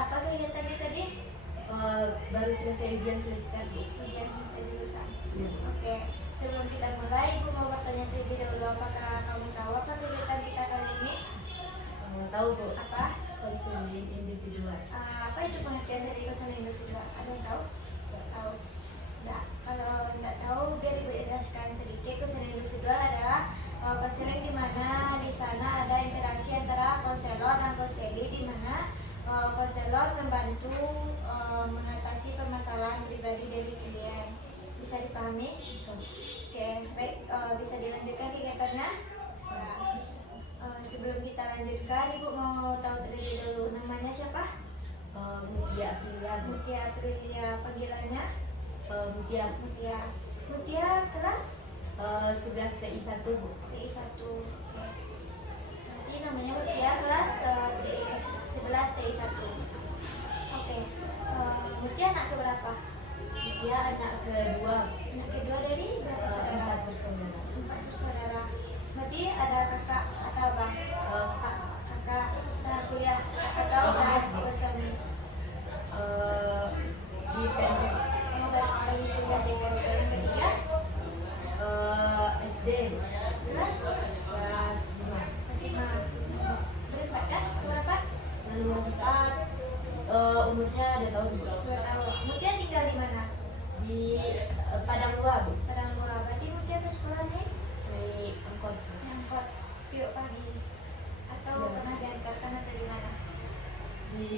apa kegiatannya tadi? Baru selesai ujian semester Bu. Ujian semester jurusan. Ya. Oke, sebelum kita mulai, Ibu mau bertanya terlebih dahulu, apakah kamu tahu apa kegiatan kita kali ini? Tahu Bu. Apa? Konseling individual. Apa itu pengertian dari konseling individual? Ada yang tahu? Tidak tahu. Nah, kalau tidak tahu, biar Ibu jelaskan sedikit. Konseling individual adalah konseling di mana di sana ada interaksi antara konselor dan konseli, di mana konselor membantu mengatasi permasalahan pribadi dari klien. Bisa dipahami? Oke, baik. Bisa dilanjutkan kegiatannya? Bisa. Sebelum kita lanjutkan, Ibu mau tahu terlebih dulu namanya siapa? Mutia Aprilia Bu. Mutia Aprilia, panggilannya? Mutia. Mutia kelas? 11 TI 1 Bu. TI 1. Oke. Nanti namanya Mutia kelas TI 11 TI 1. Oke. Mutia anak keberapa? Mutia anak kedua. Anak kedua dari berapa saudara? 4 bersaudara. 4 bersaudara. Berarti ada kakak atau abang? Kakak udah kuliah atau udah bersuami? Di pendek. Lagi kuliah di PNP. Yang ketiga? SD Kelas? kelas 5. Masih berempat kan? Berapa? Lalu yang keempat umurnya 2 tahun Bu. 2 tahun. Mutia tinggal di mana? Di Padang Luar Bu. Padang Luar. Berarti Mutia ke sekolah nih? Naik angkot. Angkot tiap pagi. Atau Ya. pernah diantarkan atau di mana? Di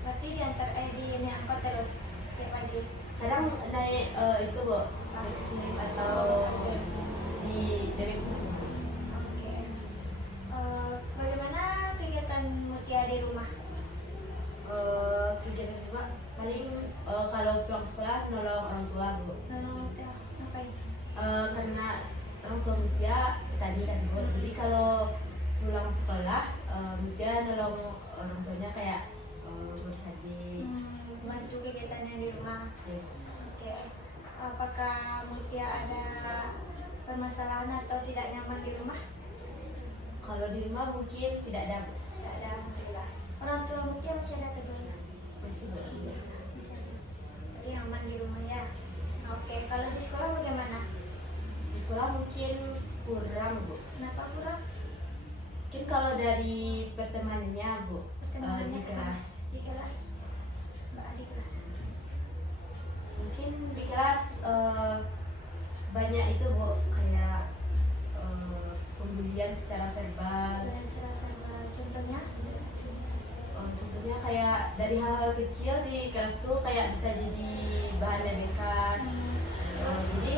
Berarti diantar di ini angkot terus tiap pagi. kadang naik itu Bu, taksi atau di dari sini. Oke. Bagaimana kegiatan Mutia di rumah? Kegiatan juga paling kalau pulang sekolah nolong orang tua Bu. Mutia ngapain? Karena orang tua Mutia tadi kan Bu, jadi kalau pulang sekolah Mutia nolong orang tuanya kayak ngurus adik. Bantu kegiatannya di rumah. Ya. Oke. Apakah Mutia ada permasalahan atau tidak nyaman di rumah? Kalau di rumah mungkin tidak ada Bu. Tidak ada, alhamdulillah. Orang tua Mutia masih ada keduanya? Masih Bu. Bisa. Berarti aman di rumah ya. Oke. Kalau di sekolah bagaimana? Di sekolah mungkin kurang Bu. Kenapa kurang? Mungkin kalau dari pertemanannya Bu, Pertemanannya di kelas. Di kelas. Mbak di kelas. Mungkin di kelas banyak itu Bu, kayak pembulian secara verbal. Dan secara verbal. Contohnya? Contohnya kayak dari hal-hal kecil di kelas tuh kayak bisa jadi bahan ledekan. Jadi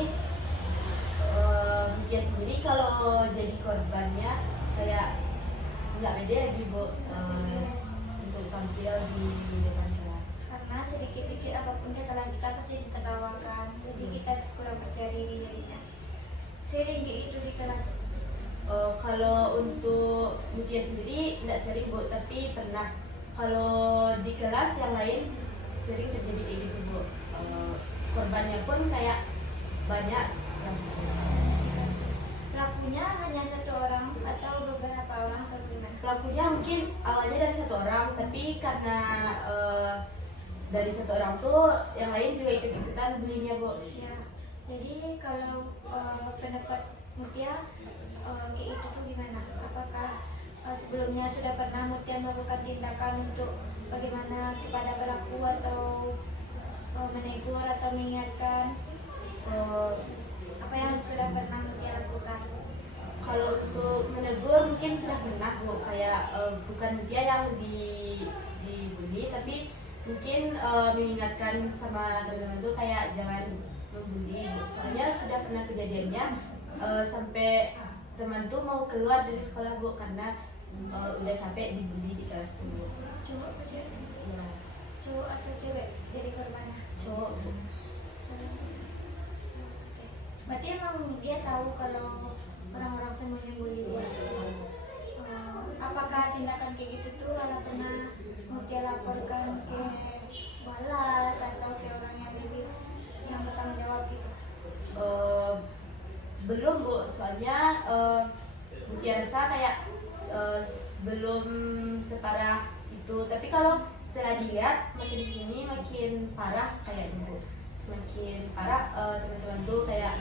dia sendiri kalau jadi korbannya kayak nggak pede lagi Bu untuk tampil di depan kelas. Karena sedikit-sedikit apapun kesalahan kita pasti ditertawakan. Jadi kita kurang percaya diri jadinya. Sering kayak gitu di kelas. Kalau untuk Mutia sendiri tidak sering Bu, tapi pernah. Kalau di kelas yang lain sering terjadi kayak gitu Bu. Korbannya pun kayak banyak. Pelakunya hanya satu orang atau beberapa orang atau gimana? Pelakunya mungkin awalnya dari satu orang, tapi karena dari satu orang tuh yang lain juga ikut-ikutan bulinya Bu. Ya. Jadi kalau pendapat Mutia kayak itu tuh gimana? Apakah sebelumnya sudah pernah Mutia melakukan tindakan untuk bagaimana kepada pelaku atau menegur atau mengingatkan? Apa yang sudah pernah Mutia lakukan? Kalau untuk menegur mungkin sudah pernah Bu, kayak bukan Mutia yang dibully, tapi mungkin mengingatkan sama teman-teman tuh kayak jangan membuli Bu. Soalnya sudah pernah kejadiannya sampai teman tuh mau keluar dari sekolah Bu karena udah capek dibully di kelas tuh. Cowok atau cewek? Ya, Cowok atau cewek jadi korbannya? cowok Bu. Berarti emang dia tahu kalau orang-orang semuanya bully dia. Apakah tindakan kayak gitu tuh kalau pernah Mutia laporkan ke balas atau ke orang yang lebih yang bertanggung jawab gitu? Belum Bu, soalnya Mutia rasa kayak belum separah itu, tapi kalau setelah dilihat makin di sini makin parah kayak Bu. Semakin parah teman-teman tuh kayak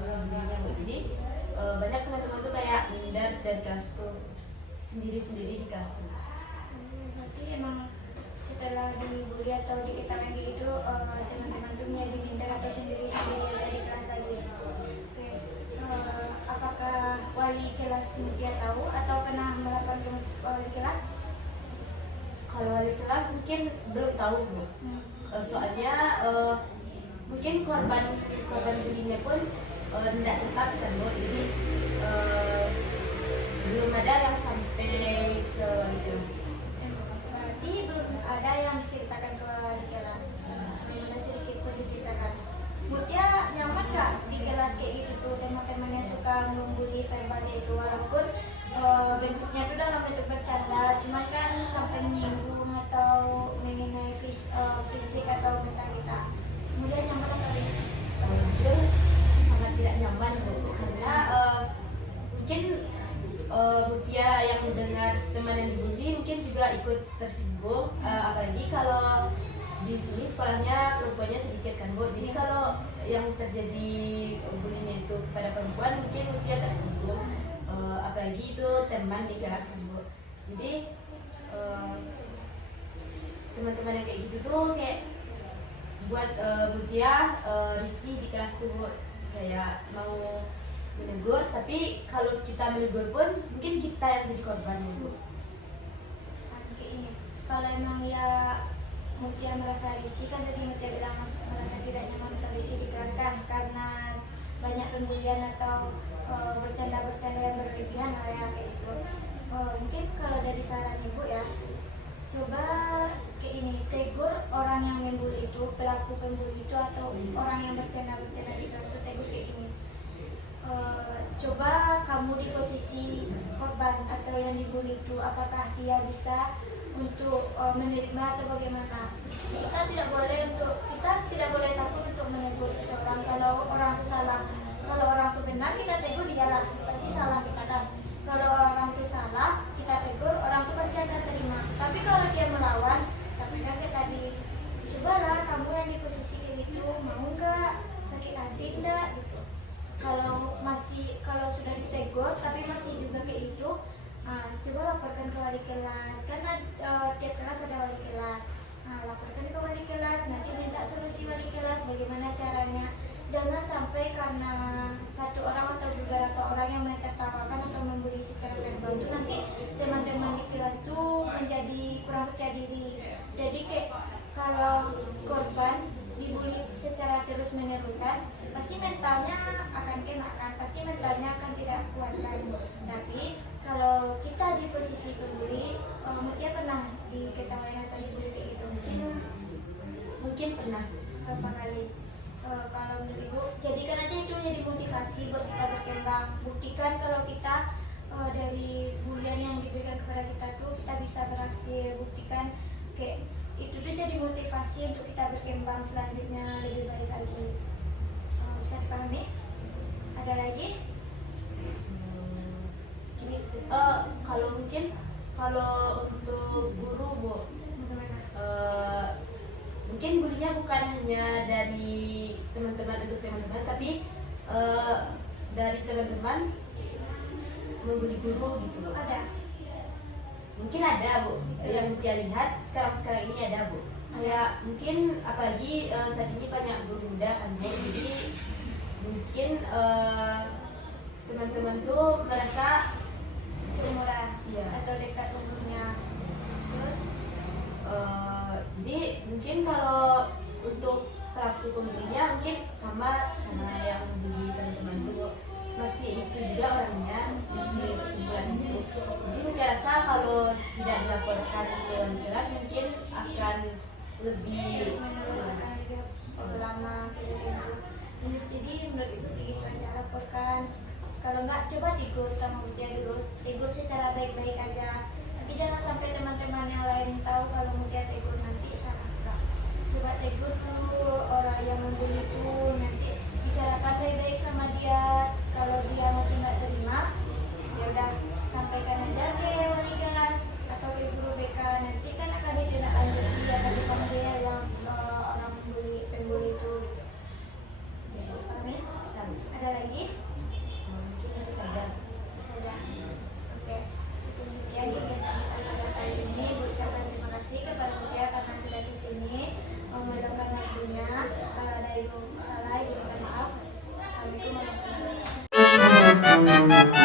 bulinya Bu. Jadi banyak teman-teman tuh kayak minder dari kelas tuh sendiri-sendiri di kelas tuh. Berarti emang setelah dibully atau dikatakan gitu teman-teman tuh menjadi minder atau sendiri-sendiri dari kelas lagi. Oke. Apakah wali kelas Mutia tahu atau pernah melapor ke wali kelas? Kalau wali kelas mungkin belum tahu Bu. Soalnya mungkin korban bulinya pun tidak tetap kan Bu. Jadi belum ada yang sampai ke wali kelas. Berarti belum ada yang diceritakan ke wali kelas. Ada sedikit pun diceritakan. Mutia nyaman nggak di kelas kayak gitu tuh, teman-temannya suka membuli verbalnya itu, walaupun bentuknya itu dalam bentuk bercanda, cuman kan sampai menyinggung atau mengenai fisik atau mental kita. Kemudian nyaman atau tidak? Jujur sangat tidak nyaman Bu, karena mungkin Mutia yang mendengar teman yang dibully mungkin juga ikut tersinggung, apalagi kalau di sini sekolahnya perempuannya sedikit kan Bu. Jadi kalau yang terjadi bullying itu kepada perempuan mungkin Mutia tersinggung, apalagi itu teman di kelas kan Bu. Jadi teman-teman yang kayak gitu tuh kayak buat Mutia risih di kelas tuh Bu. Kayak mau menegur, tapi kalau kita menegur pun mungkin kita yang jadi korban Bu. Kayak ini, kalau emang ya Mutia merasa risih, kan tadi Mutia bilang merasa tidak nyaman terrisih di kelas kan karena banyak pembulian atau bercanda-bercanda yang berlebihan lah ya kayak gitu. Mungkin kalau dari saran Ibu ya, coba kayak ini, tegur orang yang membuli itu, pelaku pembuli itu atau orang yang bercanda-bercanda di kelas itu, tegur kayak gini. Coba kamu di posisi korban atau yang dibully itu, apakah dia bisa untuk menerima atau bagaimana? Kita tidak boleh takut untuk menegur seseorang kalau orang itu salah. Kalau orang itu benar, kita tegur, dialah pasti salah kita kan. Kalau orang itu salah, kita tegur, orang itu pasti akan terima. Tapi kalau dia melawan, sampaikan ke tadi, cobalah kamu yang di posisi kayak gitu, mau nggak, sakit hati enggak gitu. Kalau sudah ditegur tapi masih juga kayak itu, coba laporkan ke wali kelas, karena tiap kelas ada wali kelas. Laporkan ke wali kelas, nanti minta solusi wali kelas bagaimana caranya. Jangan sampai karena satu orang atau beberapa orang yang menertawakan atau membuli secara verbal itu nanti teman-teman di kelas tuh menjadi kurang percaya diri. Jadi kayak kalau korban dibully secara terus-menerusan, pasti mentalnya akan kena kan, pasti mentalnya akan tidak kuat kan. Tapi kalau kita di posisi pembuli, Mutia pernah diketawain atau dibully kayak gitu? Mungkin pernah. Berapa kali? Kalau menurut Ibu, jadikan aja itu jadi motivasi buat kita berkembang. Buktikan kalau kita dari bulian yang diberikan kepada kita tuh kita bisa berhasil. Buktikan kayak itu tuh jadi motivasi untuk kita berkembang selanjutnya lebih baik lagi. Bisa dipahami? Ada lagi? Kalau untuk guru Bu, Bagaimana? mungkin bulinya bukan hanya dari teman-teman untuk teman-teman, tapi dari teman-teman membuli guru gitu Bu. Ada? Mungkin ada Bu, yang dia lihat sekarang ini ada Bu. Kayak mungkin apalagi saat ini banyak guru muda kan Bu, jadi mungkin teman-teman tuh merasa Seumuran? Iya. Atau dekat umurnya? Terus? Jadi mungkin kalau untuk pelaku pembulinya mungkin sama yang bully teman-teman tuh masih itu juga orangnya, masih sekumpulan itu. Jadi mungkin rasa kalau tidak dilaporkan ke kelas mungkin akan lebih Terus-menerus akan hidup lama kayak gitu. Jadi menurut Ibu gitu aja, laporkan. Kalau nggak, coba tegur sama Mutia dulu, tegur secara baik-baik aja. Tapi jangan sampai teman-teman yang lain tahu kalau Mutia tegur, nanti salah enggak. Coba tegur dulu orang yang membuli itu, nanti bicarakan baik-baik sama dia. Kalau dia masih nggak terima, ya udah sampaikan aja Thank